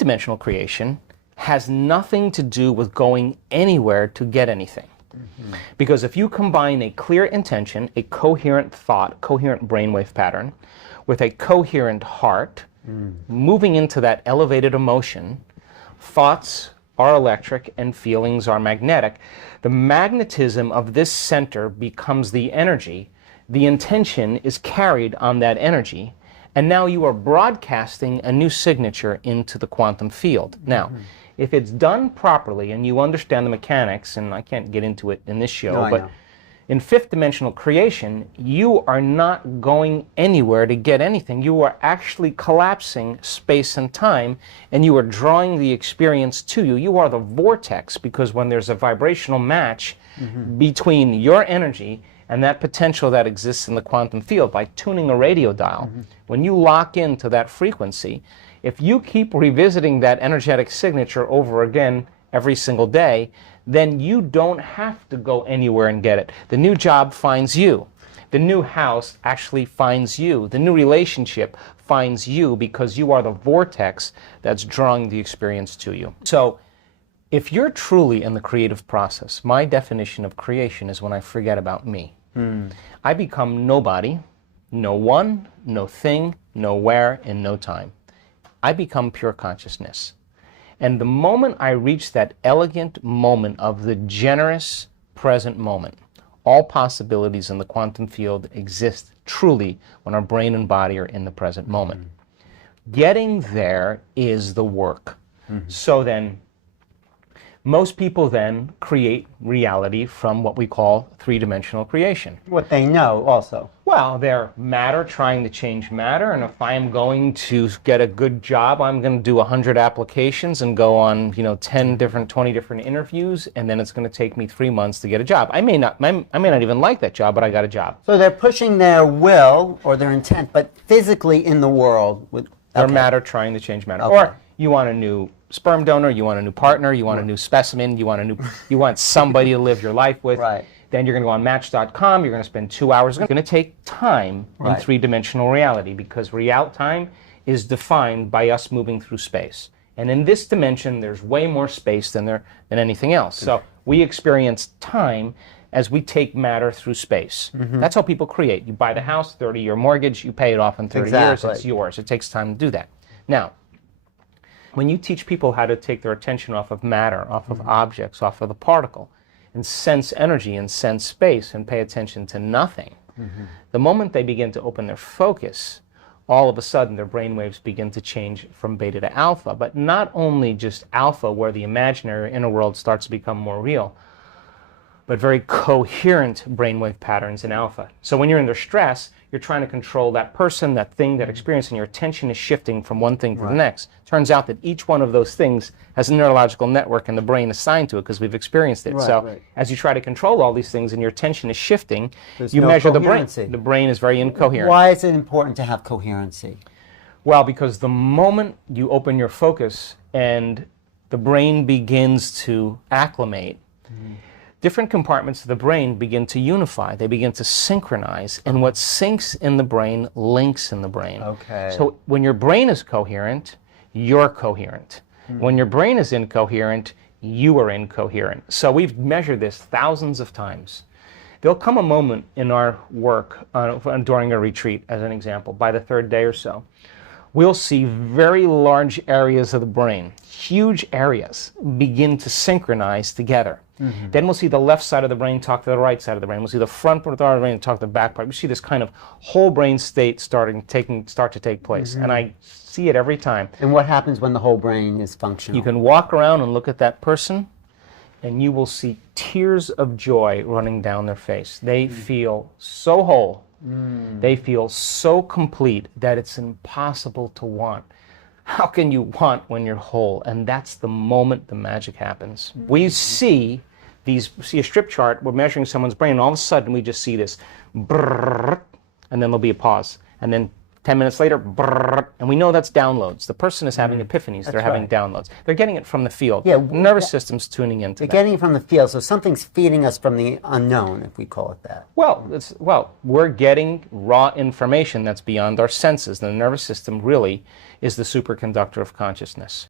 dimensional creation has nothing to do with going anywhere to get anything. Because if you combine a clear intention, a coherent thought, coherent brainwave pattern, with a coherent heart, moving into that elevated emotion, thoughts are electric and feelings are magnetic. The magnetism of this center becomes the energy. The intention is carried on that energy, and now you are broadcasting a new signature into the quantum field. Now, if it's done properly and you understand the mechanics, and I can't get into it in this show, but in fifth dimensional creation, you are not going anywhere to get anything. You are actually collapsing space and time, and you are drawing the experience to you. You are the vortex, because when there's a vibrational match between your energy and that potential that exists in the quantum field by tuning a radio dial, when you lock into that frequency, if you keep revisiting that energetic signature over again every single day, then you don't have to go anywhere and get it. The new job finds you. The new house actually finds you. The new relationship finds you, because you are the vortex that's drawing the experience to you. So if you're truly in the creative process, my definition of creation is when I forget about me. I become nobody, no one, no thing, nowhere, and no time. I become pure consciousness. And the moment I reach that elegant moment of the generous present moment, all possibilities in the quantum field exist truly when our brain and body are in the present moment. Getting there is the work. So then, most people then create reality from what we call three-dimensional creation. What they know also. Well, they're matter trying to change matter, and if I am going to get a good job, I'm going to do 100 applications and go on, 10 different, 20 different interviews, and then it's going to take me 3 months to get a job. I may not even like that job, but I got a job. So they're pushing their will or their intent, but physically in the world. They're matter trying to change matter. Or you want a new sperm donor, you want a new partner, you want a new specimen, you want somebody to live your life with. Then you're going to go on Match.com, you're going to spend 2 hours. It's going to take time in three-dimensional reality, because time is defined by us moving through space. And in this dimension, there's way more space than anything else. So we experience time as we take matter through space. That's how people create. You buy the house, 30-year mortgage, you pay it off in 30 years, it's yours. It takes time to do that. Now, when you teach people how to take their attention off of matter, off of objects, off of the particle, and sense energy and sense space and pay attention to nothing, the moment they begin to open their focus, all of a sudden their brainwaves begin to change from beta to alpha. But not only just alpha, where the imaginary inner world starts to become more real, but very coherent brainwave patterns in alpha. So when you're under stress, you're trying to control that person, that thing, that experience, and your attention is shifting from one thing to the next. Turns out that each one of those things has a neurological network in the brain assigned to it, because we've experienced it. As you try to control all these things and your attention is shifting, you measure the brain. The brain is very incoherent. Why is it important to have coherency? Well, because the moment you open your focus and the brain begins to acclimate, different compartments of the brain begin to unify. They begin to synchronize, and what syncs in the brain links in the brain. So when your brain is coherent, you're coherent. When your brain is incoherent, you are incoherent. So we've measured this thousands of times. There'll come a moment in our work during a retreat, as an example, by the third day or so, we'll see very large areas of the brain, huge areas, begin to synchronize together. Then we'll see the left side of the brain talk to the right side of the brain. We'll see the front part of the brain talk to the back part. We see this kind of whole brain state start to take place. And I see it every time. And what happens when the whole brain is functional? You can walk around and look at that person, and you will see tears of joy running down their face. They feel so whole. They feel so complete that it's impossible to want. How can you want when you're whole? And that's the moment the magic happens. We see a strip chart, we're measuring someone's brain, and all of a sudden we just see this brrrr, and then there'll be a pause. And then 10 minutes later, brrrr, and we know that's downloads. The person is having epiphanies. They're having downloads. They're getting it from the field. The nervous system's tuning into that. They're getting it from the field, so something's feeding us from the unknown, if we call it that. Well, we're getting raw information that's beyond our senses. The nervous system really is the superconductor of consciousness.